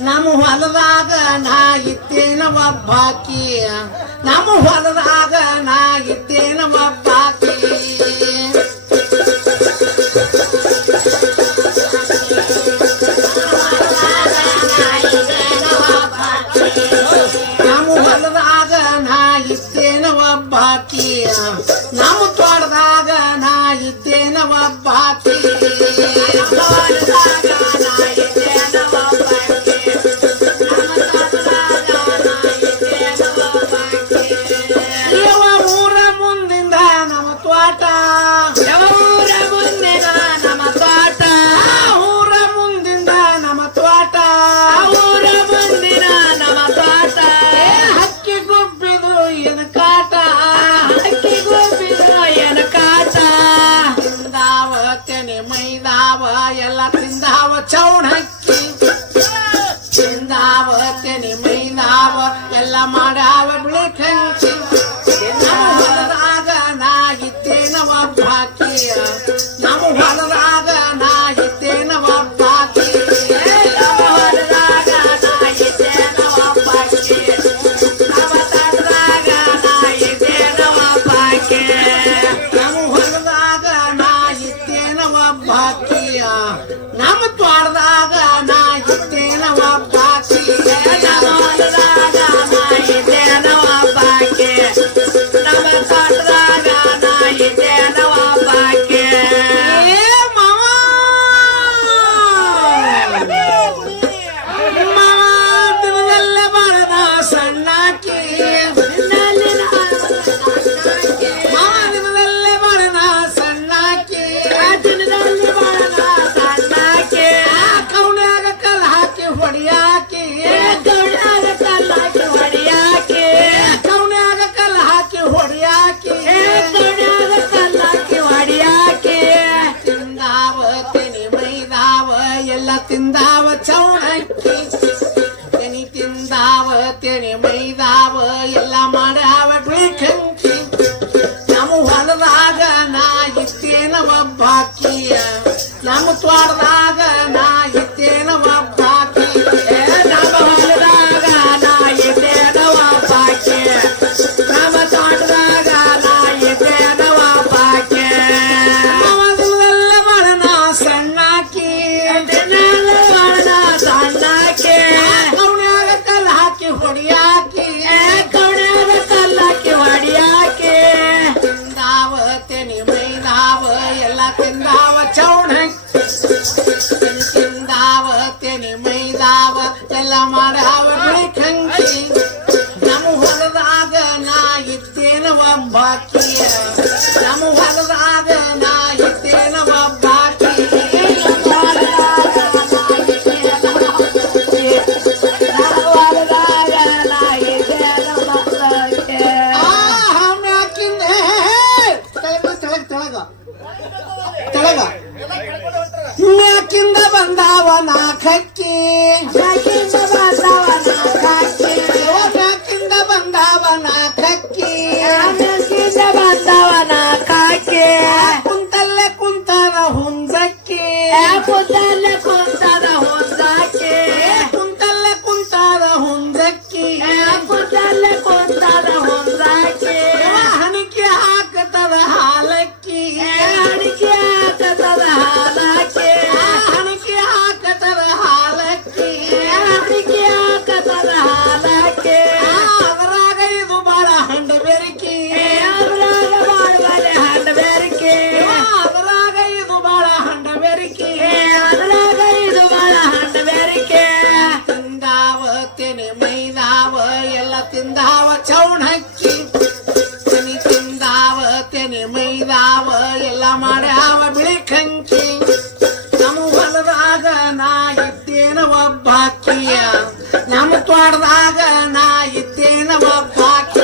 ನಮ್ಮ ಹೊಲದಾಗ ನಾ ಇತ್ತೇನ ಬಾಕಿ? ನಮ್ಮ ಹೊಲದಾಗ ನಾ ದಾಳದಿಂದ ಚೌಣ ਤੋੜਦਾ ಎಲ್ಲ ತಿಂದಾವ ಚೌಣಕ್ಕಿ ತೆನಿ ತಿಂದಾವ, ತೆನಿ ಮೈದಾವ, ಎಲ್ಲ ಮಾಡಾವ ಬಿಳಕಂಕಿ ನಮ್ಮ ಹೊಲದಾಗ ನಾ ಇತ್ತೇನ ಒಬ್ಬಾಕಿಯ ನಮ್ಮ ತ್ವಾರದಾಗ ನಾ ಇಷ್ಟೆಲ್ಲ ಮಾಡಾವ ಕಂಡಿ ನಮ್ಮ ಹೊಲದಾಗ ನಾ ಇತ್ತೇನ ಒಬ್ಬಾಕಿಯ ನಮ್ಮ ಹೊಲದಾಗ ನಾ ಇದ್ದೇನ ಒಬ್ಬಾಕಿ ತೆಳಗ ಮ್ಯಾಕಿಂದ ಬಂದಾವ ನಾ లేకపోతే ತಿಂದಾವ ಚೌಣಕ್ಕಿ ತೆನಿ ತಿಂದಾವ, ತೆನೆ ಮೈದಾವ, ಎಲ್ಲ ಮಾಡ್ಯಾವ ಬಿಳಿ ಕಂಕಿ. ನಮ್ಮ ಹೊಲದಾಗ ನಾ ಇದ್ದೇನ ಒಬ್ಬಾಕಿಯ, ನಮ್ಮ ತೋಟದಾಗ ನಾ ಇದ್ದೇನ ಒಬ್ಬಾಕಿ